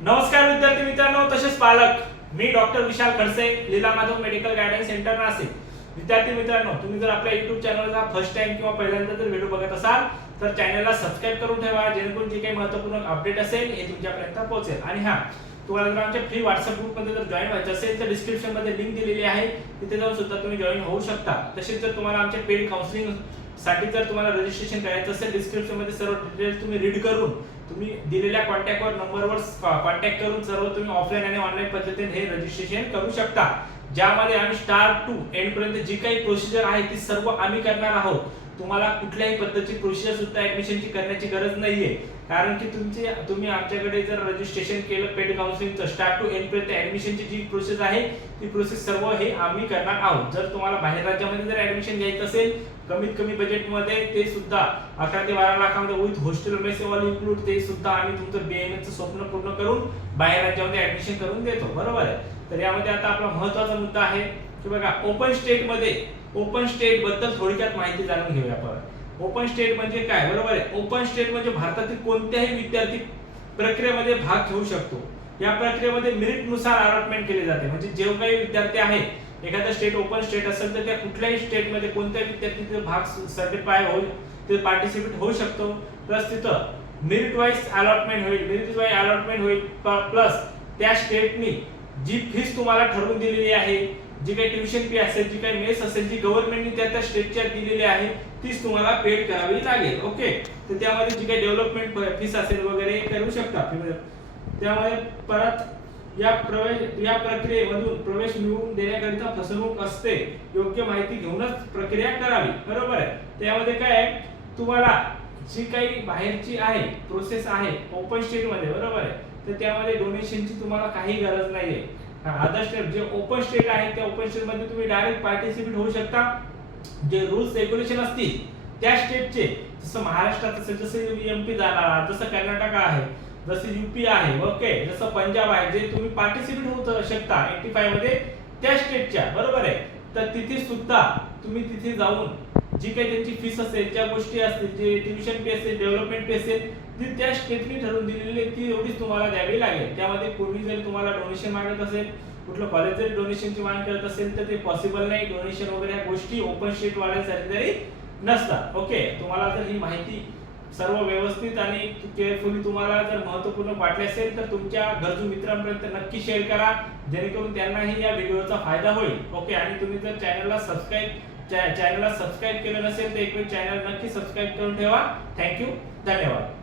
नमस्कार विद्यार्थी मित्रांनो तसेच पालक. मी doctor Vishal Khadse Leela Madhav medical guidance centre Nashik. विद्यार्थी मित्रांनो तुम्ही जर आपल्या युट्यूब चॅनलला फर्स्ट टाइम किंवा पहिल्यांदा जर व्हिडिओ बघत असाल तर चॅनलला सबस्क्राईब करून ठेवा जेणेकरून जे काही महत्त्वपूर्ण अपडेट असेल हे तुमच्यापर्यंत पोहोचेल. आणि हा तुम्हाला जर आमच्या फ्री व्हॉट्सअप ग्रुपमध्ये जर जॉईन व्हायचं असेल तर डिस्क्रिप्शनमध्ये लिंक दिलेली आहे. तिथे जाऊन सुद्धा तुम्ही जॉईन होऊ शकता. तसेच जर तुम्हाला आमचे पेड काउन्सिलिंग साठी जर तुम्हाला रजिस्ट्रेशन करायचं असेल डिस्क्रिप्शनमध्ये सर्व डिटेल्स तुम्ही रीड करून तुम्ही दिलेल्या कॉन्टॅक्टवर नंबरवर कॉन्टॅक्ट करून सर्व तुम्ही ऑफलाईन आणि ऑनलाईन पद्धतीने हे रजिस्ट्रेशन करू शकता. ज्यामध्ये आम्ही स्टार टू एंड पर्यंत जी काही प्रोसिजर आहे ती सर्व आम्ही करणार आहोत. तुम्हाला कुठल्याही पद्धतीची प्रोसिजर सुद्धा ऍडमिशनची करण्याची गरज नाहीये. कारण की तुमची तुम्ही आमच्याकडे जर रजिस्ट्रेशन केलं पेड काउन्सिलिंगचं स्टार्ट टू एंड पर्यंत ऍडमिशनची जी प्रोसेस आहे ती प्रोसेस सर्व हे आम्ही करणार आहोत. जर तुम्हाला बाहेर राज्यामध्ये जर ऍडमिशन घ्यायचं असेल कमीत कमी बजेटमध्ये ते सुद्धा अकरा ते बारा लाखामध्ये विथ हॉस्टेल मेस इन्क्लूड ते सुद्धा आम्ही तुमचं बीएमएचं स्वप्न पूर्ण करून बाहेर राज्यामध्ये ऍडमिशन करून देतो. बरोबर आहे? तर यामध्ये आता आपला महत्त्वाचा मुद्दा आहे की बघा ओपन स्टेटमध्ये ओपन स्टेटबद्दल थोडक्यात माहिती जाणून घेऊया आपण. ओपन स्टेट म्हणजे काय? बरोबर आहे. ओपन स्टेट म्हणजे भारतातील कोणत्याही विद्यार्थी प्रक्रियेमध्ये भाग घेऊ शकतो. या प्रक्रियेमध्ये मेरिटनुसार अलॉटमेंट केले जाते. म्हणजे जे काही विद्यार्थी आहे एखादा स्टेट ओपन स्टेट असेल तर त्या कुठल्याही स्टेटमध्ये कोणत्याही विद्यार्थी भाग सर्टिफाय होईल तिथे पार्टिसिपेट होऊ शकतो. प्लस तिथं मेरिट वाईज अलॉटमेंट होईल. मेरिट वाईज अलॉटमेंट होईल प्लस त्या स्टेटनी जी फीस तुम्हाला ठरवून दिलेली आहे जी काही ट्युशन फी असेल जी काही मेस असेल जी गव्हर्नमेंटने त्या त्या स्टेटच्या दिलेली आहे तीच तुम्हाला पेड करावी लागेल ओके तर त्यामध्ये जी काही डेव्हलपमेंट फीस असेल वगैरे करू शकता त्यामुळे परत या प्रवेश या प्रक्रियेमधून प्रवेश मिळवून देण्याकरिता फसवणूक असते योग्य माहिती घेऊनच प्रक्रिया करावी बरोबर आहे? त्यामध्ये काय आहे? तुम्हाला जी काही बाहेरची आहे प्रोसेस आहे ओपन स्टेटमध्ये बरोबर आहे? तर त्यामध्ये डोनेशनची तुम्हाला काही गरज नाहीये. अदर स्टेट जे ओपन स्टेट आहे त्या ओपन स्टेटमध्ये तुम्ही डायरेक्ट पार्टिसिपेट होऊ शकता. जे रूल्स रेग्युलेशन असतील त्या स्टेटचे जसं महाराष्ट्रात असेल जसं एमपी जाणार जसं कर्नाटक आहे जसं युपी आहे ओके जसं पंजाब आहे जे तुम्ही पार्टिसिपेट होऊ शकता एटी फायमध्ये त्या स्टेटच्या बरोबर आहे? तर तिथे सुद्धा तुम्ही तिथे जाऊन जी काही त्यांची फीस असेल ज्या गोष्टी असतील जे ट्युशन फी असेल डेव्हलपमेंट फी असेल ती त्या स्टेटने ठरवून दिलेली आहे, ती एवढीच तुम्हाला द्यावी लागेल. त्यामध्ये पूर्वी जर तुम्हाला डोनेशन मागत असेल कुठलं कॉलेज जरी डोनेशनची मागणी करत असेल तर ते पॉसिबल नाही. डोनेशन वगैरे ह्या गोष्टी ओपन स्टेट वाढण्यासाठी तरी नसतात. ओके तुम्हाला जर ही माहिती सर्व व्यवस्थित आणि केअरफुली तुम्हाला जर महत्त्वपूर्ण वाटले असेल तर तुमच्या गरजू मित्रांपर्यंत नक्की शेअर करा. जेणेकरून त्यांनाही या व्हिडिओचा फायदा होईल. ओके आणि तुम्ही जर चॅनलला सबस्क्राईब चॅनलला सबस्क्राईब केलं नसेल तर एक वेळ चॅनल नक्की सबस्क्राईब करून ठेवा. थँक्यू. धन्यवाद.